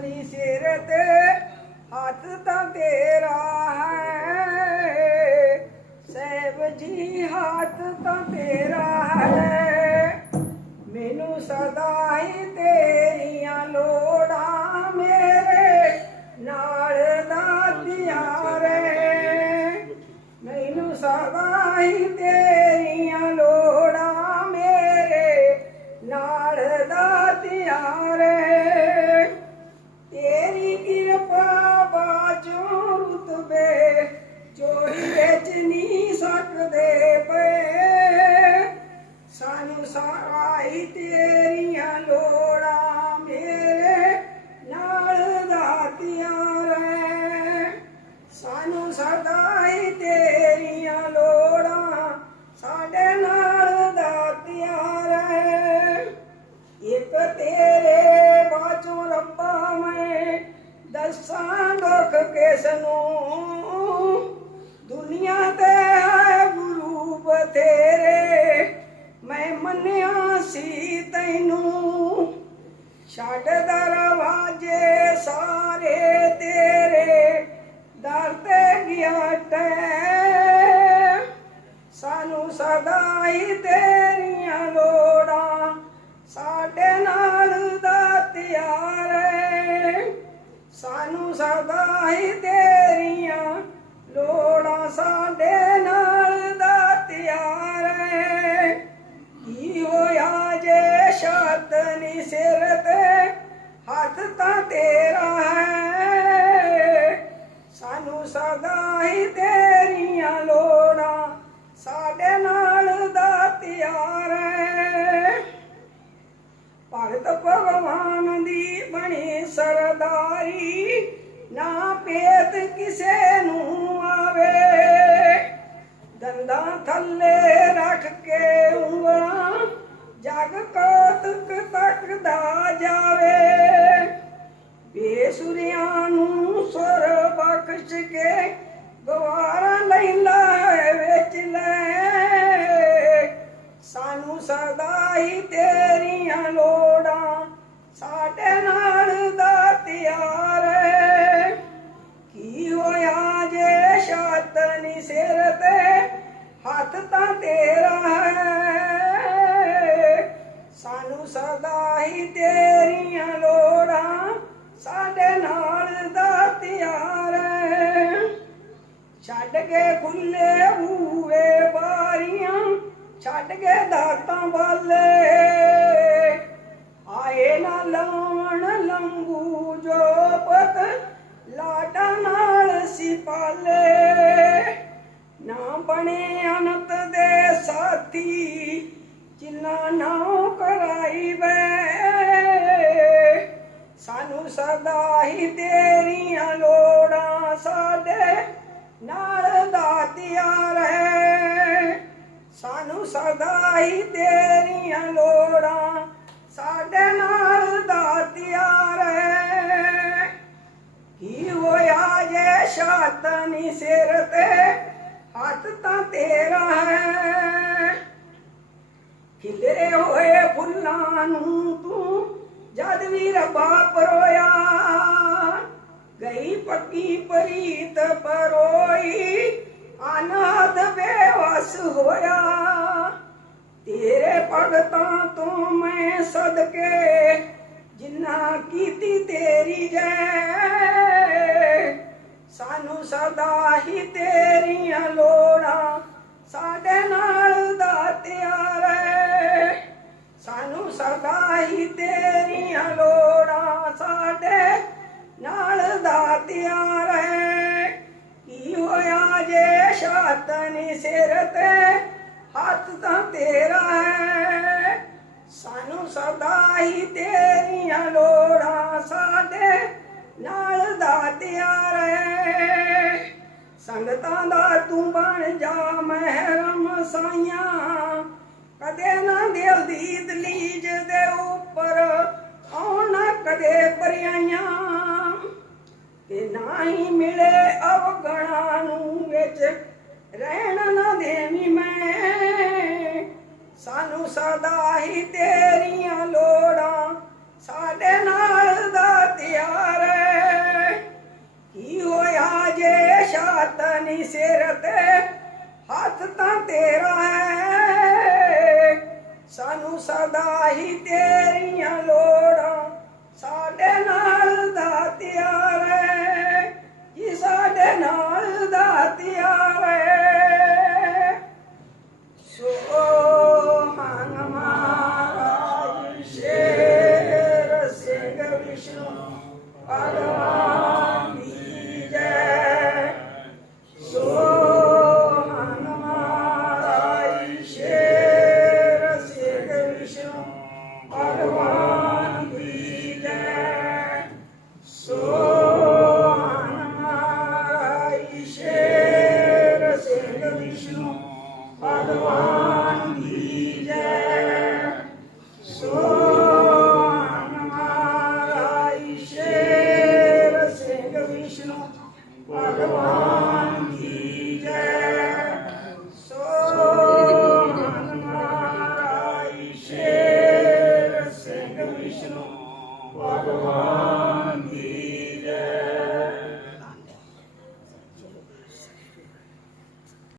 ਨਹੀਂ ਸਿਰ ਤੇ ਹੱਥ ਤਾਂ ਤੇਰਾ ਹੈ। ਸਹਿਬ ਜੀ, ਹੱਥ ਤਾਂ ਤੇਰਾ ਹੈ। ਮੈਨੂੰ ਸਦਾ ਹੀ ਤੇਰੀਆਂ ਲੋੜਾਂ ਮੇਰੇ ਨਾਲ ਦਾ ਰੇ ਮੈਨੂੰ ਸਦਾ ਹੀ ਤੇਰੀਆਂ de ਛੱਡ ਦਰਵਾਜੇ ਸਾਰੇ ਤੇਰੇ, ਦਰ ਤੇ ਗਿਆ ਟੈ ਸਾਨੂੰ ਸਦਾ ਹੀ ਤੇਰੀਆਂ ਲੋੜਾਂ, ਸਾਡੇ ਨਾਲ ਦਾਤਿਆ ਰੇ ਸਾਨੂੰ ਸਦਾ ਹੀ ਤੇਰੀਆਂ ਲੋੜਾਂ, ਸਾਡੇ ਤਾਂ ਤੇਰਾ ਹੈ। ਸਾਨੂੰ ਸਦਾ ਹੀ ਤੇਰੀਆਂ ਲੋੜਾਂ, ਸਾਡੇ ਨਾਲ ਦਾਤਿਆ ਰੇ ਭਗਤ ਭਗਵਾਨ ਦੀ ਬਣੀ ਸਰਦਾਰੀ, ਨਾ ਪੇਤ ਕਿਸੇ ਨੂੰ ਆਵੇ। ਦੰਦਾਂ ਥੱਲੇ ਰੱਖ ਕੇ ਉਂਗਲਾਂ, ਜਗ ਕੋਤਕ ਤੱਕਦਾ ਬੇਸੁਰਿਆਂ ਨੂੰ ਸੁਰ ਬਖਸ਼ ਕੇ ਗਵਾਰਾ ਲੈਂਦਾ ਹੈ ਵਿੱਚ ਲੈ। ਸਾਨੂੰ ਸਦਾ ਹੀ ਤੇਰੀਆਂ ਲੋੜਾਂ ਸਾਡੇ ਨਾਲ ਦਾ ਤਿਆਰ ਕੀ ਹੋਇਆ ਜੇ ਛੱਤ ਨੀ ਸਿਰ ਤੇ ਹੱਥ ਤਾਂ ਤੇਰਾ ਹੈ? ਸਾਨੂੰ ਸਦਾ ਹੀ ਤੇਰੀਆਂ ਲੋੜਾਂ ਸਾਡੇ ਨਾਲ ਦਾ ਤਿਆਰ ਛੱਡ ਕੇ ਖੁੱਲੇ ਹੂਏ ਬਾਰੀਆਂ ਛੱਡ ਕੇ ਦਾਤਾਂ ਵਾਲੇ। ਆਏ ਨਾ ਲਾਉਣ ਲੰਬੂ ਜੋ ਪਤ ਲਾਡਾ ਨਾਲ ਸਿਪਾਲੇ। ਨਾ ਬਣੇ ਅਨੰਤ ਦੇ ਸਾਥੀ, ਜਿਨ੍ਹਾਂ ਨਾਉ ਕਰਾਈ ਵੇ। ਸਦਾ ਹੀ ਤੇਰੀਆਂ ਲੋੜਾਂ ਸਾਡੇ ਨਾਲ ਦਾਤਿਆ ਰਹੇ ਸਾਨੂੰ ਸਦਾ ਹੀ ਤੇਰੀਆਂ ਲੋੜਾਂ ਸਾਡੇ ਨਾਲ ਦਾਤਿਆ ਰਹੇ ਕੀ ਹੋਇਆ ਜੇ ਛੱਤ ਨੀ ਸਿਰ ਤੇ ਹੱਥ ਤਾਂ ਤੇਰਾ ਹੈ? ਖਿਲਰੇ ਹੋਏ ਫੁੱਲਾਂ ਨੂੰ ਤੂੰ ਜਦ ਵੀ ਰੱਬਾ ਪਰੋਇਆ ਗਈ ਪੱਕੀ ਪਰੀਤ ਪਰੋਈ, ਅਨਾਥ ਬੇਵਸ ਹੋਇਆ। ਤੇਰੇ ਭਗਤਾਂ ਤੋਂ ਮੈਂ ਸਦਕੇ ਜੇ ਨੀ ਸਿਰ ਤੇ, ਹੱਥ ਤਾਂ ਤੇਰਾ ਹੈ। ਸਾਨੂੰ ਸਦਾ ਹੀ ਤੇਰੀਆਂ ਲੋੜਾਂ ਸਾਡੇ ਨਾਲ ਦਾਤਿਆ ਰੇ ਸੰਗਤਾਂ ਦਾ ਤੂੰ ਬਣ ਜਾ ਮਹਿਰਮ ਸਾਈਆਂ। ਕਦੇ ਨਾ ਦਿਲ ਦੀ ਦਲੀਜ ਦੇ ਉੱਪਰ ਆਉਣਾ ਕਦੇ ਪਰਿਆਈਆਂ। ਤੇ ਨਾ ਹੀ ਮਿਲੇ ਅਵਗਣਾ ਨੂੰ ਵਿੱਚ ਰਹਿਣ ਨਾ ਦੇਵੀ ਮੈਂ। ਸਾਨੂੰ ਸਦਾ ਹੀ ਤੇਰੀਆਂ ਲੋੜਾਂ, ਸਾਡੇ ਨਾਲ ਦਾ ਤਿਆਰ ਕੀ ਹੋਇਆ ਜੇ ਸ਼ਾਤਨੀ ਸਿਰ ਤੇ, ਹੱਥ ਤਾਂ ਤੇਰਾ ਹੈ ਸਾਨੂੰ ਸਦਾ ਹੀ ਤੇਰੀਆਂ ਲੋੜਾਂ, ਸਾਡੇ ਨਾਲ ਦਾ ਤਿਆਰ ਹੈ ਜੀ ਸਾਡੇ ਨਾਲ ਦਾ ਤਿਆਰ ਹੈ